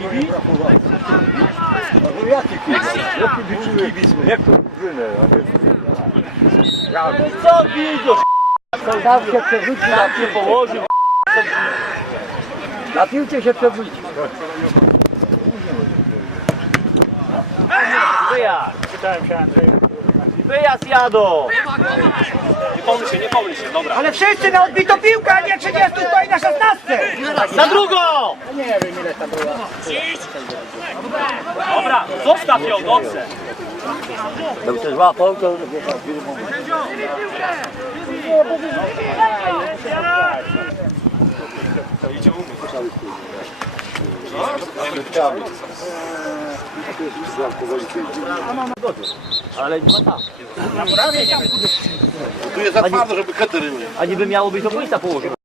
kibic? No jaki kibic? Ja kibicuję to co widzisz? Tam się przewrócił, tam się położył, Na piłce się przewrócił. Wyjazd! Czytałem się Andrzeju. Wyjazd jadą! Nie pomyl się, nie pomyl się, dobra. Ale wszyscy na odbito piłkę, a nie 30 stoi 16! Na drugą! Nie wiem ile tam było. Dobra, zostaw ją, dobrze. Bym się złapał, to... Ale nie ma tam. Tu jest za twardo, żeby kettery mieć. A niby miało być do końca położone.